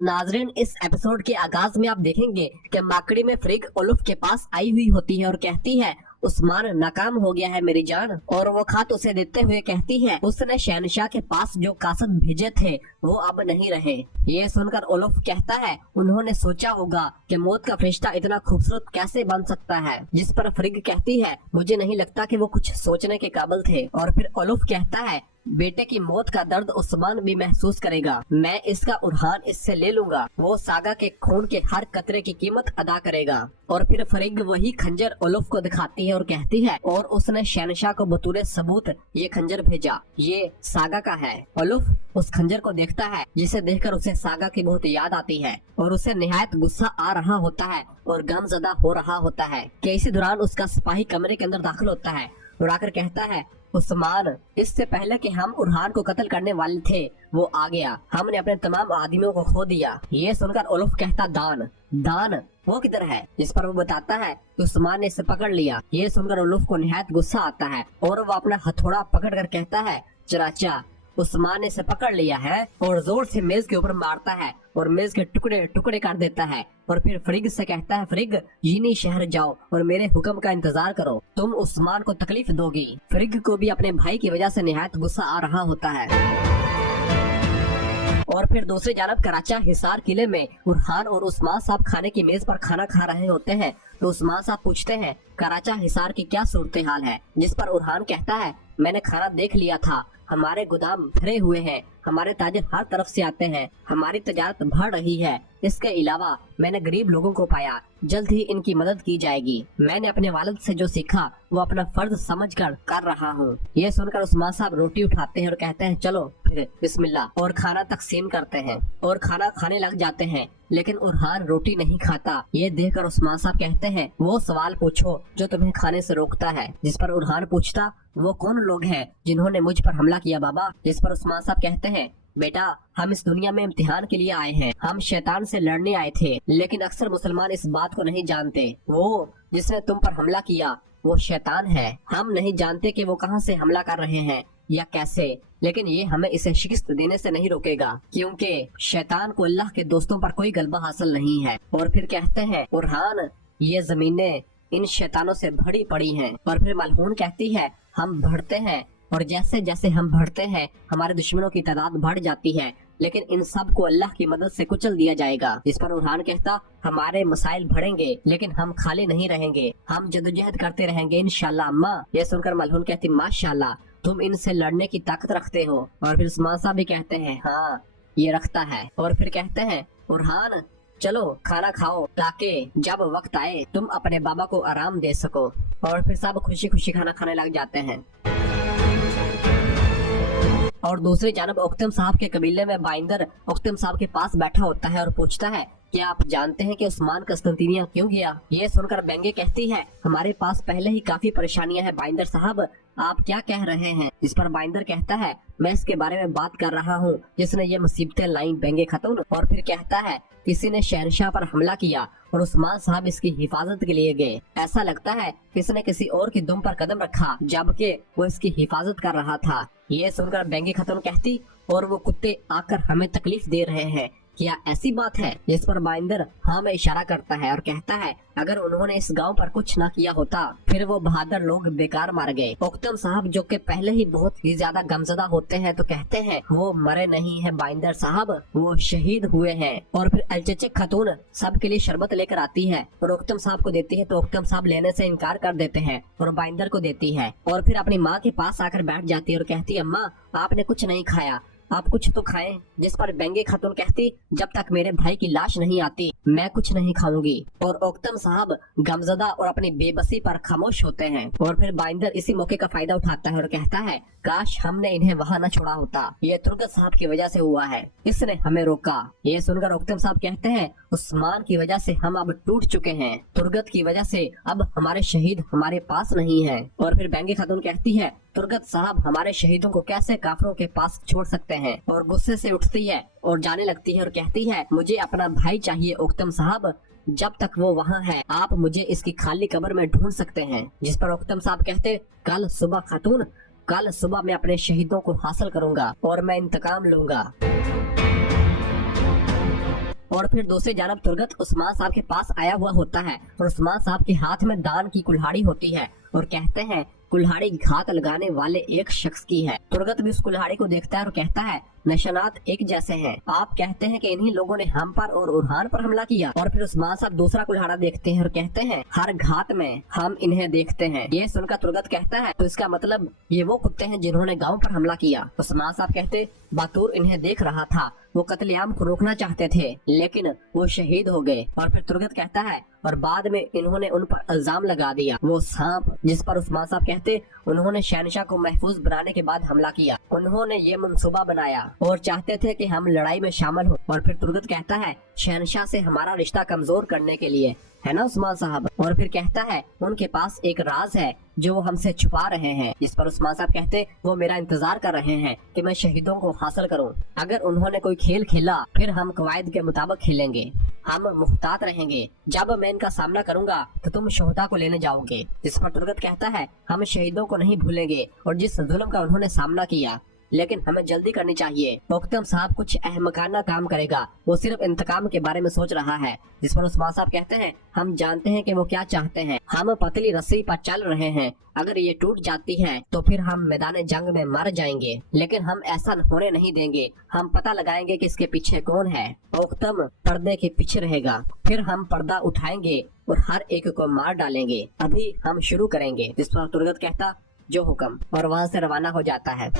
नाजरीन, इस एपिसोड के आगाज में आप देखेंगे कि माकड़ी में फ्रिग ओलुफ के पास आई हुई होती है और कहती है उस्मान नाकाम हो गया है मेरी जान। और वो खत उसे देते हुए कहती है उसने शहनशाह के पास जो कासद भेजे थे वो अब नहीं रहे। ये सुनकर ओलुफ कहता है उन्होंने सोचा होगा कि मौत का फरिश्ता इतना खूबसूरत कैसे बन सकता है। जिस पर फ्रिग कहती है मुझे नहीं लगता कि वो कुछ सोचने के काबिल थे। और फिर ओलुफ कहता है बेटे की मौत का दर्द उस्मान भी महसूस करेगा, मैं इसका उर्हान इससे ले लूंगा, वो सागा के खून के हर कतरे की कीमत अदा करेगा। और फिर फ्रिग वही खंजर ओलुफ को दिखाती है और कहती है और उसने शहनशाह को बतौर सबूत ये खंजर भेजा, ये सागा का है। ओलुफ उस खंजर को देखता है जिसे देखकर उसे सागा की बहुत याद आती है और उसे निहायत गुस्सा आ रहा होता है और गमज़दा हो रहा होता है कि इसी दौरान उसका सिपाही कमरे के अंदर दाखिल होता है और आकर कहता है उस्मान, इससे पहले कि हम उरहान को कत्ल करने वाले थे वो आ गया, हमने अपने तमाम आदमियों को खो दिया। ये सुनकर ओलुफ कहता दान वो किधर है? जिस पर वो बताता है उस्मान ने इसे पकड़ लिया। ये सुनकर ओलुफ को निहायत गुस्सा आता है और वो अपना हथौड़ा पकड़ कर कहता है चराचा, उस्मान ने इसे पकड़ लिया है, और जोर से मेज के ऊपर मारता है और मेज के टुकड़े टुकड़े कर देता है। और फिर फ्रिग से कहता है फ्रिग यीनी शहर जाओ और मेरे हुक्म का इंतजार करो, तुम उस्मान को तकलीफ दोगी। फ्रिग को भी अपने भाई की वजह से निहायत गुस्सा आ रहा होता है। और फिर दूसरी जानब कराचा हिसार किले में उरहान और उस्मान साहब खाने की मेज पर खाना खा रहे होते हैं तो उस्मान साहब पूछते हैं कराचा हिसार की क्या सूरत हाल है। जिस पर उरहान कहता है मैंने खाना देख लिया था, हमारे गोदाम भरे हुए हैं, हमारे ताजिर हर तरफ से आते हैं, हमारी तजारत बढ़ रही है। इसके अलावा मैंने गरीब लोगों को पाया, जल्द ही इनकी मदद की जाएगी। मैंने अपने वालिद से जो सीखा वो अपना फर्ज समझकर कर रहा हूँ। ये सुनकर उस्मान साहब रोटी उठाते हैं और कहते हैं चलो फिर बिस्मिल्लाह, और खाना तकसीम करते हैं और खाना खाने लग जाते हैं। लेकिन उरहान रोटी नहीं खाता। ये देखकर उस्मान साहब कहते हैं वो सवाल पूछो जो तुम्हें खाने से रोकता है। जिस पर उरहान पूछता वो कौन लोग हैं जिन्होंने मुझ पर हमला किया बाबा। जिस पर उस्मान साहब कहते हैं बेटा हम इस दुनिया में इम्तिहान के लिए आए हैं, हम शैतान से लड़ने आए थे, लेकिन अक्सर मुसलमान इस बात को नहीं जानते। वो जिसने तुम पर हमला किया वो शैतान है, हम नहीं जानते कि वो कहां से हमला कर रहे हैं या कैसे, लेकिन ये हमें इसे शिकस्त देने से नहीं रोकेगा क्योंकि शैतान को अल्लाह के दोस्तों पर कोई गलबा हासिल नहीं है। और फिर कहते हैं उरहान ये जमीनें इन शैतानों से भरी पड़ी हैं। और फिर मलहून कहती है हम बढ़ते हैं और जैसे जैसे हम बढ़ते हैं हमारे दुश्मनों की तादाद बढ़ जाती है, लेकिन इन सब को अल्लाह की मदद से कुचल दिया जाएगा। इस पर उरहान कहता हमारे मसाइल बढ़ेंगे लेकिन हम खाली नहीं रहेंगे, हम जदोजहद करते रहेंगे इंशाल्लाह अम्मा। ये सुनकर मलहून कहती माशाल्लाह तुम इनसे लड़ने की ताकत रखते हो। और फिर उस्मान साहब भी कहते हैं हाँ ये रखता है। और फिर कहते हैं उरहान चलो खाना खाओ ताकि जब वक्त आए तुम अपने बाबा को आराम दे सको। और फिर सब खुशी खुशी खाना खाने लग जाते हैं। और दूसरी जानब उक्तम साहब के कबीले में बाइंदर उक्तम साहब के पास बैठा होता है और पूछता है क्या आप जानते हैं कि उस्मान कस्तंतीनिया क्यों गया? ये सुनकर बेंगे कहती है हमारे पास पहले ही काफी परेशानियां हैं बाइंदर साहब, आप क्या कह रहे हैं? इस पर बाइंदर कहता है मैं इसके बारे में बात कर रहा हूँ जिसने ये मुसीबतें लाई बेंगे खातून। और फिर कहता है किसी ने शहनशाह पर हमला किया और उस्मान साहब इसकी हिफाजत के लिए गए, ऐसा लगता है किसने किसी और की दुम पर कदम रखा जबकि वो इसकी हिफाजत कर रहा था। ये सुनकर बेंगे खातून कहती और वो कुत्ते आकर हमें तकलीफ दे रहे हैं, क्या ऐसी बात है? जिस पर बाइंदर हाँ में इशारा करता है और कहता है अगर उन्होंने इस गांव पर कुछ ना किया होता फिर वो बहादुर लोग बेकार मार गए। उक्तम साहब जो कि पहले ही बहुत ही ज्यादा गमजदा होते हैं तो कहते हैं वो मरे नहीं है बाइंदर साहब, वो शहीद हुए हैं। और फिर अलचचक खातून सबके लिए शरबत लेकर आती है और उक्तम साहब को देती है तो उक्तम साहब लेने से इनकार कर देते हैं और बाइंदर को देती है। और फिर अपनी माँ के पास आकर बैठ जाती है और कहती है अम्मा आपने कुछ नहीं खाया, आप कुछ तो खाएं। जिस पर बेंगे खातून कहती जब तक मेरे भाई की लाश नहीं आती मैं कुछ नहीं खाऊंगी। और उक्तम साहब गमजदा और अपनी बेबसी पर खामोश होते हैं। और फिर बाइंदर इसी मौके का फायदा उठाता है और कहता है काश हमने इन्हें वहाँ न छोड़ा होता, ये तुर्गत साहब की वजह से हुआ है, इसने हमें रोका। ये सुनकर उक्तम साहब कहते हैं उस्मान की वजह से हम अब टूट चुके हैं, तुर्गत की वजह से अब हमारे शहीद हमारे पास नहीं है। और फिर बेंगे खातून कहती है तुर्गत साहब हमारे शहीदों को कैसे काफिरों के पास छोड़ सकते हैं। और गुस्से से उठती है और जाने लगती है और कहती है मुझे अपना भाई चाहिए उक्तम साहब, जब तक वो वहाँ है आप मुझे इसकी खाली कब्र में ढूंढ सकते हैं। जिस पर उक्तम साहब कहते कल सुबह खातून, कल सुबह मैं अपने शहीदों को हासिल करूंगा और मैं इंतकाम लूंगा। और फिर दूसरी जानब तुर्गत उस्मान साहब के पास आया हुआ होता है और उस्मान साहब के हाथ में दान की कुल्हाड़ी होती है और कहते हैं कुल्हाड़ी घात लगाने वाले एक शख्स की है। तुर्गत भी उस कुल्हाड़ी को देखता है और कहता है निशानात एक जैसे हैं। आप कहते हैं कि इन्हीं लोगों ने हम पर और उरहान पर हमला किया। और फिर उस्मान साहब दूसरा कुल्हाड़ा देखते हैं और कहते हैं हर घात में हम इन्हें देखते हैं। ये सुनकर तुर्गत कहता है तो इसका मतलब ये वो कुत्ते हैं जिन्होंने गांव पर हमला किया। उस्मान साहब कहते बातूर इन्हें देख रहा था, वो कत्लेआम को रोकना चाहते थे लेकिन वो शहीद हो गए। और फिर तुर्गत कहता है और बाद में इन्होंने उन पर इल्जाम लगा दिया, वो सांप जिस पर उस्मान साहब कहते उन्होंने शहनशाह को महफूज बनाने के बाद हमला किया। उन्होंने ये मंसूबा बनाया और चाहते थे कि हम लड़ाई में शामिल हो। और फिर तुर्गत कहता है शहनशाह से हमारा रिश्ता कमजोर करने के लिए, है ना उस्मान साहब। और फिर कहता है उनके पास एक राज है जो वो हमसे छुपा रहे हैं। जिस पर उस्मान साहब कहते वो मेरा इंतजार कर रहे हैं कि मैं शहीदों को हासिल करूं। अगर उन्होंने कोई खेल खेला फिर हम कवायद के मुताबिक खेलेंगे, हम मुहतात रहेंगे। जब मैं इनका सामना करूंगा तो तुम शोहदा को लेने जाओगे। जिस पर तुर्गत कहता है हम शहीदों को नहीं भूलेंगे और जिस जुल्म का उन्होंने सामना किया, लेकिन हमें जल्दी करनी चाहिए। मोहतम साहब कुछ अहमकाना काम करेगा, वो सिर्फ इंतकाम के बारे में सोच रहा है। जिस पर उस्मान साहब कहते हैं हम जानते हैं कि वो क्या चाहते हैं, हम पतली रस्सी पर चल रहे हैं, अगर ये टूट जाती है तो फिर हम मैदान जंग में मर जाएंगे, लेकिन हम ऐसा होने नहीं देंगे। हम पता लगाएंगे कि इसके पीछे कौन है। मोहतम पर्दे के पीछे रहेगा, फिर हम पर्दा उठाएंगे और हर एक को मार डालेंगे। अभी हम शुरू करेंगे। जिस पर तुर्गत कहता जो हुक्म, और वहाँ से रवाना हो जाता है।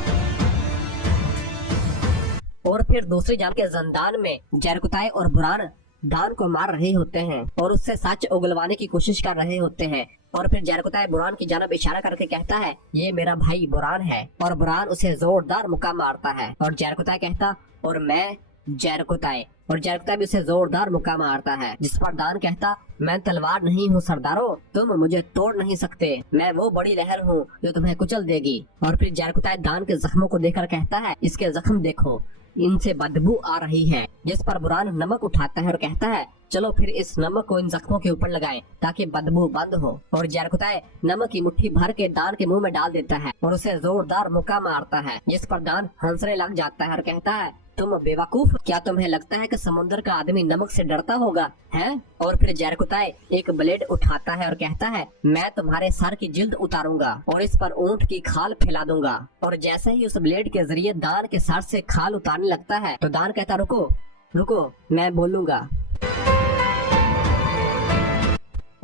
और फिर दूसरी जान के जंदान में जरकुताई और बुरान दान को मार रहे होते हैं और उससे सच उगलवाने की कोशिश कर रहे होते हैं। और फिर जरकुताई बुरान की जानब इशारा करके कहता है ये मेरा भाई बुरान है, और बुरान उसे जोरदार मुक्का मारता है। और जरकुताई कहता और मैं जरकुताई, और जरकुताई भी उसे जोरदार मुक्का मारता है। जिस पर दान कहता मैं तलवार नहीं हूँ सरदारों, तुम मुझे तोड़ नहीं सकते, मैं वो बड़ी लहर हूँ जो तुम्हें कुचल देगी। और फिर जरकुताई दान के जख्मों को देखकर कहता है इसके जख्म देखो, इनसे बदबू आ रही है। जिस पर बुरान नमक उठाता है और कहता है चलो फिर इस नमक को इन जख्मों के ऊपर लगाएं ताकि बदबू बंद हो। और जरकुताई नमक की मुट्ठी भर के दान के मुंह में डाल देता है और उसे जोरदार मुक्का मारता है। जिस पर दान हंसने लग जाता है और कहता है तुम बेवकूफ, क्या तुम्हें लगता है कि समुद्र का आदमी नमक से डरता होगा है? और फिर जरकुताई एक ब्लेड उठाता है और कहता है मैं तुम्हारे सर की जिल्द उतारूंगा और इस पर ऊंट की खाल फैला दूंगा। और जैसे ही उस ब्लेड के जरिए दान के सर से खाल उतारने लगता है तो दान कहता रुको रुको मैं बोलूंगा।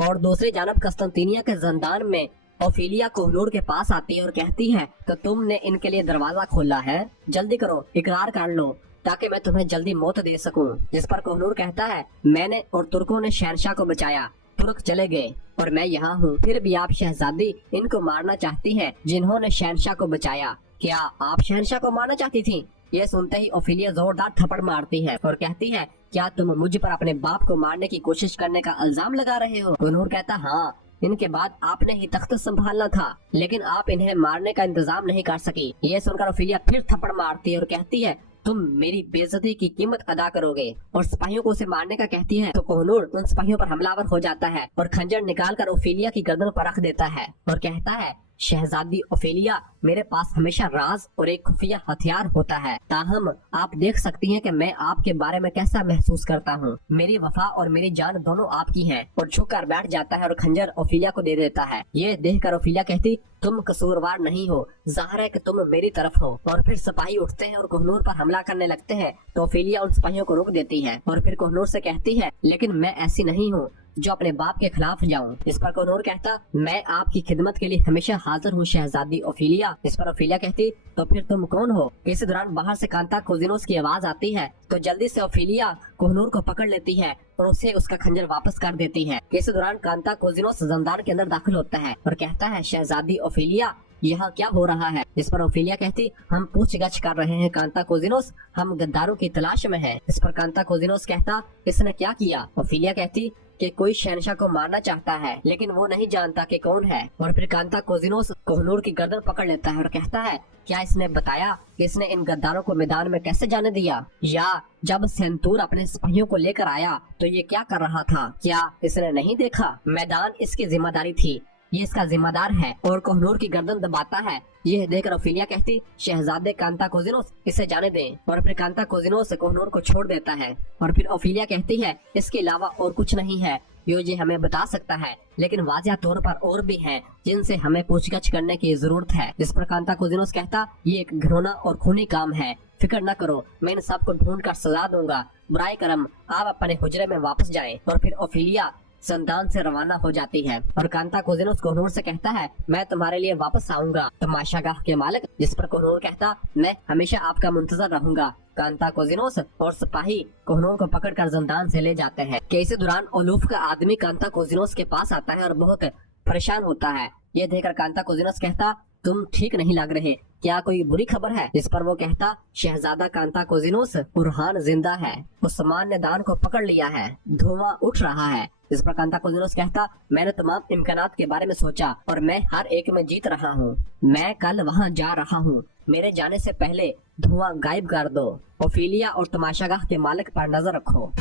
और दूसरी जानब कस्तंतीनिया के जंदान में ओफिलिया कोहनूर के पास आती है और कहती है तो तुमने इनके लिए दरवाजा खोला है, जल्दी करो इकरार कर लो ताकि मैं तुम्हें जल्दी मौत दे सकूं। जिस पर कोहनूर कहता है मैंने और तुर्कों ने शहनशाह को बचाया, तुर्क चले गए और मैं यहाँ हूँ, फिर भी आप शहजादी इनको मारना चाहती हैं जिन्होंने शहनशाह को बचाया। क्या आप शहनशाह को मारना चाहती थी? ये सुनते ही ओफिलिया जोरदार थप्पड़ मारती है और कहती है क्या तुम मुझ पर अपने बाप को मारने की कोशिश करने का इल्जाम लगा रहे हो? कोहनूर कहता हाँ, इनके बाद आपने ही तख्त संभालना था लेकिन आप इन्हें मारने का इंतजाम नहीं कर सकी। ये सुनकर ओफिलिया फिर थप्पड़ मारती है और कहती है तुम मेरी बेइज्जती की कीमत अदा करोगे, और सिपाहियों को उसे मारने का कहती है। तो कोहनूर उन सिपाहियों पर हमलावर हो जाता है और खंजर निकाल कर ओफिलिया की गर्दन पर रख देता है और कहता है शहजादी ओफिलिया मेरे पास हमेशा राज और एक खुफिया हथियार होता है, ताहम आप देख सकती हैं कि मैं आपके बारे में कैसा महसूस करता हूँ। मेरी वफा और मेरी जान दोनों आपकी हैं। और झुककर बैठ जाता है और खंजर ओफिलिया को दे देता है। ये देखकर ओफिलिया कहती तुम कसूरवार नहीं हो, जाहिर है कि तुम मेरी तरफ हो। और फिर सिपाही उठते हैं और कोहनूर पर हमला करने लगते हैं तो ओफिलिया उन सिपाहियों को रोक देती है और फिर कोहनूर से कहती है लेकिन मैं ऐसी नहीं हूँ जो अपने बाप के खिलाफ जाऊं। इस पर कोहनूर कहता मैं आपकी खिदमत के लिए हमेशा हाजिर हूँ शहजादी ओफिलिया। इस पर ओफिलिया कहती तो फिर तुम कौन हो? इसी दौरान बाहर से कांता कोजिनोस की आवाज आती है तो जल्दी से ओफिलिया कोहनूर को पकड़ लेती है और उसे उसका खंजर वापस कर देती है। इसी दौरान कांता कोजिनोस जंदान के अंदर दाखिल होता है और कहता है शहजादी ओफिलिया यहाँ क्या हो रहा है? इस पर ओफिलिया कहती हम पूछगछ कर रहे हैं कांता कोजिनोस, हम गद्दारों की तलाश में हैं। इस पर कांता कोजिनोस कहता इसने क्या किया? ओफिलिया कहती कि कोई शहनशाह को मारना चाहता है लेकिन वो नहीं जानता कि कौन है। और फिर कांता कोजिनोस कोहनूर की गर्दन पकड़ लेता है और कहता है क्या इसने बताया कि इसने इन गद्दारों को मैदान में कैसे जाने दिया? या जब सेंतूर अपने सिपाहियों को लेकर आया तो ये क्या कर रहा था? क्या इसने नहीं देखा? मैदान इसकी जिम्मेदारी थी, ये इसका जिम्मेदार है और कोहनूर की गर्दन दबाता है। यह देखकर ओफिलिया कहती, शहजादे कांताकोजिनोस, इसे जाने दें। और फिर कांताकोजिनोस कोहनूर को छोड़ देता है। और फिर ओफिलिया कहती है, इसके अलावा और कुछ नहीं है जो ये हमें बता सकता है, लेकिन वाजिया तौर पर और भी हैं जिनसे हमें पूछगछ करने की जरूरत है। जिस पर कांताकोजिनोस कहता, ये एक घिनौना और खूनी काम है, फिक्र न करो, मैं इन सबको ढूंढ कर सजा दूंगा। बुराई करम, आप अपने हुजरे में वापस जाएं। और फिर ओफिलिया संतान से रवाना हो जाती है और कांताकोजिनोस कोहनूर से कहता है, मैं तुम्हारे लिए वापस आऊंगा तमाशागाह के मालिक। जिस पर कोहनूर कहता, मैं हमेशा आपका मुंतजर रहूंगा। कांताकोजिनोस और सिपाही कोहनूर को पकड़कर जिंदान से ले जाते हैं। कि इसी दौरान ओलूफ का आदमी कांताकोजिनोस के पास आता है और बहुत परेशान होता है। ये देखकर कांताकोजिनोस कहता, तुम ठीक नहीं लग रहे, क्या कोई बुरी खबर है? इस पर वो कहता, शहजादा कांताकोजिनोस, बुरहान जिंदा है, उस्मान ने दान को पकड़ लिया है, धुआं उठ रहा है। इस पर कांताकोजिनोस कहता, मैंने तमाम इम्कानात के बारे में सोचा और मैं हर एक में जीत रहा हूँ। मैं कल वहाँ जा रहा हूँ, मेरे जाने से पहले धुआं गायब कर दो। ओफिलिया और तमाशागाह के मालिक पर नजर रखो।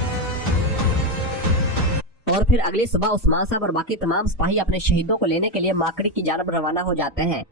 और फिर अगली सुबह उस्मान साहब और बाकी तमाम सिपाही अपने शहीदों को लेने के लिए माकड़ी की जानब रवाना हो जाते हैं।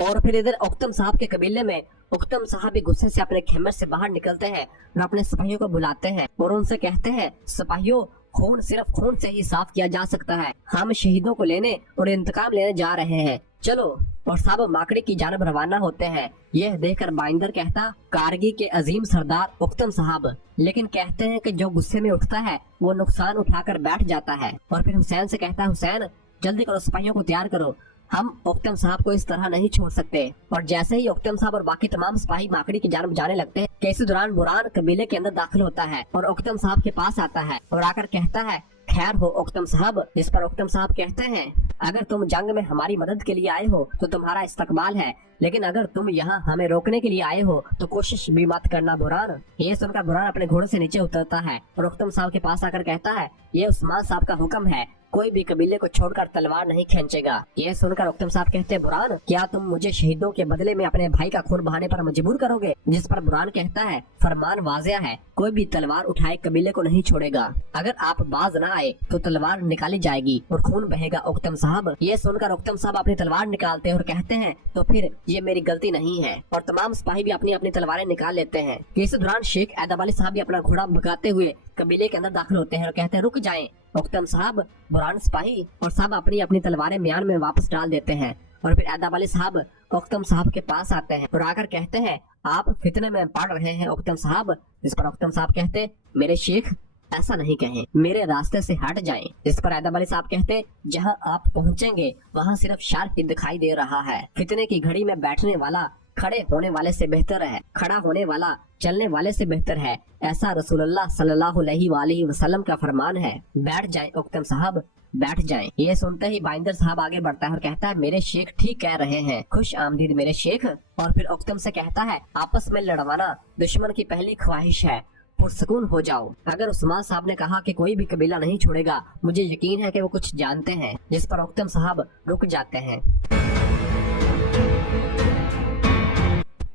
और फिर इधर उक्तम साहब के कबीले में उक्तम साहब भी गुस्से से अपने खेमर से बाहर निकलते हैं और अपने सिपाहियों को बुलाते हैं और उनसे कहते हैं, सिपाहियों, खून सिर्फ खून से ही साफ किया जा सकता है। हम शहीदों को लेने और इंतकाम लेने जा रहे हैं, चलो। और सब माकड़ी की जानब रवाना होते हैं। यह देखकर बाइंदर कहता, कारगी के अजीम सरदार उक्तम साहब, लेकिन कहते हैं कि जो गुस्से में उठता है वो नुकसान उठाकर बैठ जाता है। और फिर हुसैन से कहता है, हुसैन जल्दी करो, सिपाहियों को तैयार करो, हम उक्तम साहब को इस तरह नहीं छोड़ सकते। और जैसे ही उक्तम साहब और बाकी तमाम सिपाही माकड़ी की जानब जाने लगते हैं कि इसी दौरान बुरान कबीले के अंदर दाखिल होता है और उक्तम साहब के पास आता है और आकर कहता है, खैर हो उक्तम साहब। इस पर उक्तम साहब कहते हैं, अगर तुम जंग में हमारी मदद के लिए आए हो तो तुम्हारा इस्तकबाल है, लेकिन अगर तुम यहाँ हमें रोकने के लिए आए हो तो कोशिश भी मत करना बुरान। ये सुनकर बुरान अपने घोड़े से नीचे उतरता है और उक्तम साहब के पास आकर कहता है, ये उस्मान साहब का हुक्म है, कोई भी कबीले को छोड़कर तलवार नहीं खींचेगा। ये सुनकर उक्तम साहब कहते हैं, बुरान, क्या तुम मुझे शहीदों के बदले में अपने भाई का खून बहाने पर मजबूर करोगे? जिस पर बुरान कहता है, फरमान वाजिया है, कोई भी तलवार उठाए कबीले को नहीं छोड़ेगा। अगर आप बाज न आए तो तलवार निकाली जाएगी और खून बहेगा उक्तम साहब। ये सुनकर उक्तम साहब अपनी तलवार निकालते हैं और कहते हैं, तो फिर ये मेरी गलती नहीं है। और तमाम सिपाही भी अपनी अपनी तलवारें निकाल लेते हैं। इस दौरान शेख ऐदब अली साहब भी अपना घोड़ा भगाते हुए कबीले के अंदर दाखिल होते हैं और कहते हैं, रुक जाएं। उक्तम साहब, बुरान, सिपाही और सब अपनी अपनी तलवारें म्यान में वापस डाल देते हैं। और फिर ऐदब अली साहब उक्तम साहब के पास आते हैं और आकर कहते हैं, आप फितने में पड़ रहे हैं उक्तम साहब। इस पर उक्तम साहब कहते, मेरे शेख ऐसा नहीं कहें, मेरे रास्ते से हट जाएं। इस पर ऐदब अली साहब कहते, जहां आप पहुंचेंगे वहां सिर्फ शार्क ही दिखाई दे रहा है। फितने की घड़ी में बैठने वाला खड़े होने वाले से बेहतर है, खड़ा होने वाला चलने वाले से बेहतर है, ऐसा रसूलुल्लाह सल्लल्लाहु अलैहि वसल्लम का फरमान है। बैठ जाएं उक्तम साहब, बैठ जाएं। ये सुनते ही बाइंदर साहब आगे बढ़ता है और कहता है, मेरे शेख ठीक कह रहे हैं, खुश आमदीद मेरे शेख। और फिर उक्तम से कहता है, आपस में लड़वाना दुश्मन की पहली ख्वाहिश है, पुरसकून हो जाओ। अगर उस्मान साहब ने कहा कि कोई भी कबीला नहीं छोड़ेगा, मुझे यकीन है कि वो कुछ जानते हैं। जिस पर उक्तम साहब रुक जाते हैं।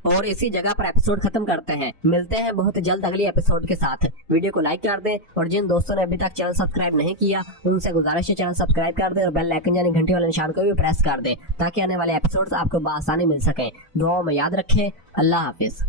और इसी जगह पर एपिसोड खत्म करते हैं। मिलते हैं बहुत जल्द अगली एपिसोड के साथ। वीडियो को लाइक कर दें और जिन दोस्तों ने अभी तक चैनल सब्सक्राइब नहीं किया उनसे गुजारिश है चैनल सब्सक्राइब कर दें और बेल आइकन यानी घंटी वाले निशान को भी प्रेस कर दें ताकि आने वाले एपिसोड्स आपको बआसानी मिल सके। दुआओं में याद रखें। अल्लाह हाफिज।